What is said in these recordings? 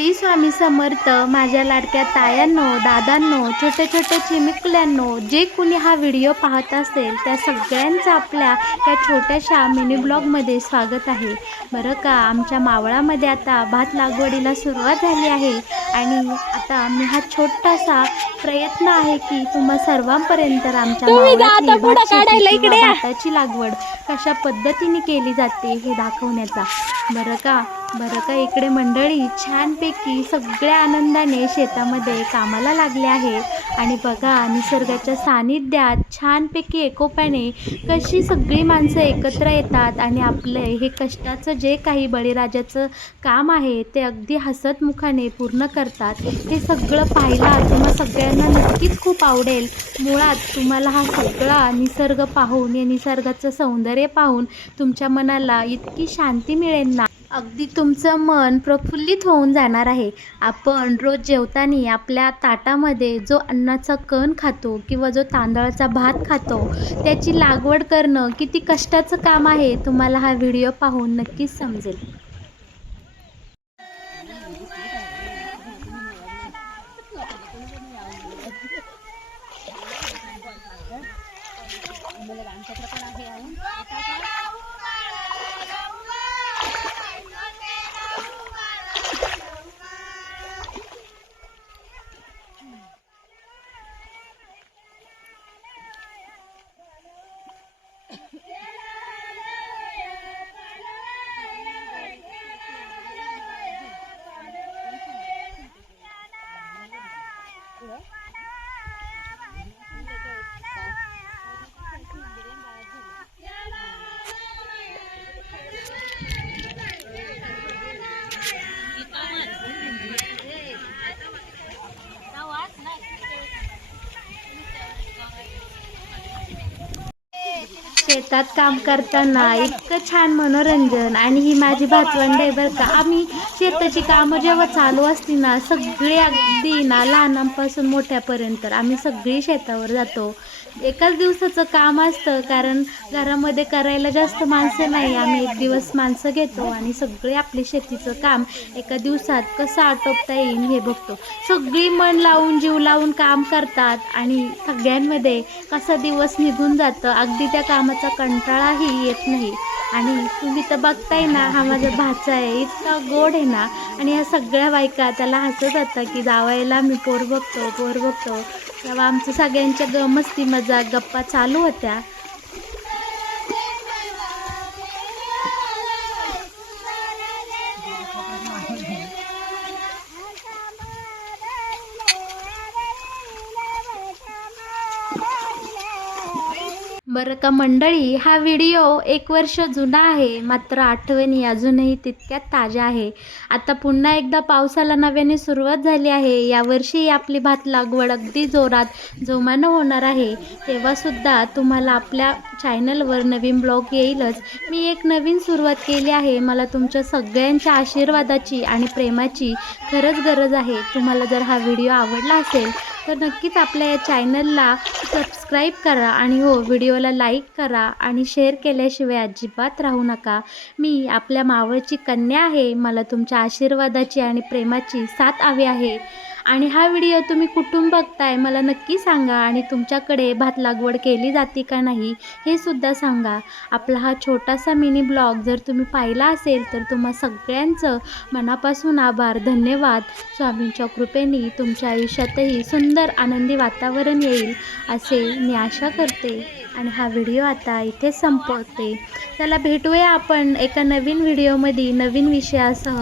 श्री स्वामी समर्थ. माझ्या लाडक्या तायांनो, दादांनो, छोटे छोटे चिमुकल्यांनो, जे कुणी हा व्हिडिओ पाहत असेल त्या सगळ्यांचं आपल्या या छोट्याशा मिनी ब्लॉगमध्ये स्वागत आहे. बरं का, आमच्या मावळामध्ये आता भात लागवडीला सुरुवात झाली आहे आणि आता मी हा छोटासा प्रयत्न आहे की तुम्हा सर्वांपर्यंत आमच्या मावळातली भात शेती किंवा भाताची लागवड कशा पद्धतीने केली जाते हे दाखवण्याचा. बरं का इकडे मंडळी छानपैकी सगळ्या आनंदाने शेतामध्ये कामाला लागले आहे. आणि बघा, निसर्गाच्या सानिध्यात छानपैकी एकोप्याने कशी सगळी माणसं एकत्र येतात आणि आपले हे कष्टाचं जे काही बळीराजाचं काम आहे ते अगदी हसतमुखाने पूर्ण करतात. हे सगळं पाहायला तुम्हा सगळ्यांना नक्कीच खूप आवडेल. मुळात तुम्हाला हा सगळा निसर्ग पाहून, या निसर्गाचं सौंदर्य पाहून तुमच्या मनाला इतकी शांती मिळेल ना, अगदी तुमचं मन प्रफुल्लित होऊन जाणार आहे. आपण रोज जेवताना आपल्या ताटामध्ये जो अन्नाचा कण खातो किंवा जो तांदळाचा भात खातो त्याची लागवड करणं किती कष्टाचं काम आहे तुम्हाला हा व्हिडिओ पाहून नक्कीच समजेल. शेतात काम करताना इतकं छान मनोरंजन. आणि ही माझी भातवंड आहे बरं का. आम्ही शेताची कामं जेव्हा चालू असती ना, सगळे अगदी ना लहानांपासून मोठ्यापर्यंत आम्ही सगळी शेतावर जातो. एकाच दिवसाचं काम असतं, कारण घरामध्ये करायला जास्त माणसं नाही. आम्ही एक दिवस माणसं घेतो आणि सगळे आपले शेतीचं काम एका दिवसात कसं आटोपता येईल हे बघतो. सगळी मन लावून जीव लावून काम करतात आणि सगळ्यांमध्ये कसा दिवस निघून जातं, अगदी त्या कामाचा कंटाळाही येत नाही. आणि तुम्ही तर बघताय ना, हा माझा भाचा आहे, इतका गोड आहे ना. आणि ह्या सगळ्या बायका त्याला हसत होता की जावायला मी पोर बघतो. तेव्हा आमचं सगळ्यांच्या मस्ती मजाक गप्पा चालू होत्या. बरं का मंडळी, हा व्हिडिओ 1 वर्ष जुना आहे, मात्र आठवणी अजूनही तितक्यात ताज्या आहे. आता पुन्हा एकदा पावसाला नव्याने सुरुवात झाली आहे. यावर्षी आपली भात लागवड अगदी जोरात जोमानं होणार आहे. तेव्हासुद्धा तुम्हाला आपल्या चॅनलवर नवीन ब्लॉग येईलच. मी एक नवीन सुरुवात केली आहे. मला तुमच्या सगळ्यांच्या आशीर्वादाची आणि प्रेमाची खरंच गरज आहे. तुम्हाला जर हा व्हिडिओ आवडला असेल तर नक्कीच आपल्या या चॅनलला सबस्क्राईब करा आणि हो, व्हिडिओला लाईक करा आणि शेअर केल्याशिवाय अजिबात राहू नका. मी आपल्या मावळची कन्या आहे. मला तुमच्या आशीर्वादाची आणि प्रेमाची साथ हवी आहे. आणि हा व्हिडिओ तुम्ही कुठून बघताय मला नक्की सांगा. आणि तुमच्याकडे भात लागवड केली जाते का नाही हे सुद्धा सांगा. आपला हा छोटासा मिनी ब्लॉग जर तुम्ही पाहिला असेल तर तुम्हा सगळ्यांचं मनापासून आभार, धन्यवाद. स्वामींच्या कृपेने तुमच्या आयुष्यातही सुंदर आनंदी वातावरण येईल असे मी आशा करते. आणि हा व्हिडिओ आता इथे संपवते. चला, भेटूया आपण एका नवीन व्हिडिओमध्ये नवीन विषयासह.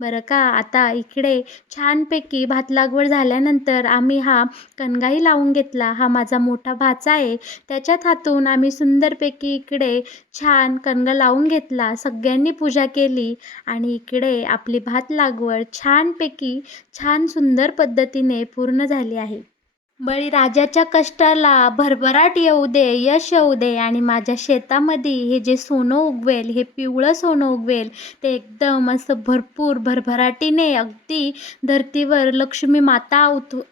बरं का, आता इकडे छानपैकी भात लागवड झाल्यानंतर आम्ही हा कणगाही लावून घेतला. हा माझा मोठा भाचा आहे, त्याच्यात हातून आम्ही सुंदरपैकी इकडे छान कणगा लावून घेतला. सगळ्यांनी पूजा केली आणि इकडे आपली भात लागवड छानपैकी छान सुंदर पद्धतीने पूर्ण झाली आहे. बळीराजाच्या कष्टाला भरभराट येऊ दे, यश येऊ दे. आणि माझ्या शेतामध्ये हे जे सोनं उगवेल, हे पिवळं सोनं उगवेल, ते एकदम असं भरपूर भरभराटीने अगदी धरतीवर लक्ष्मी माता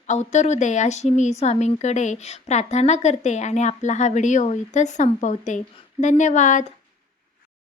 अवतरू दे अशी मी स्वामींकडे प्रार्थना करते. आणि आपला हा व्हिडिओ इथंच संपवते. धन्यवाद.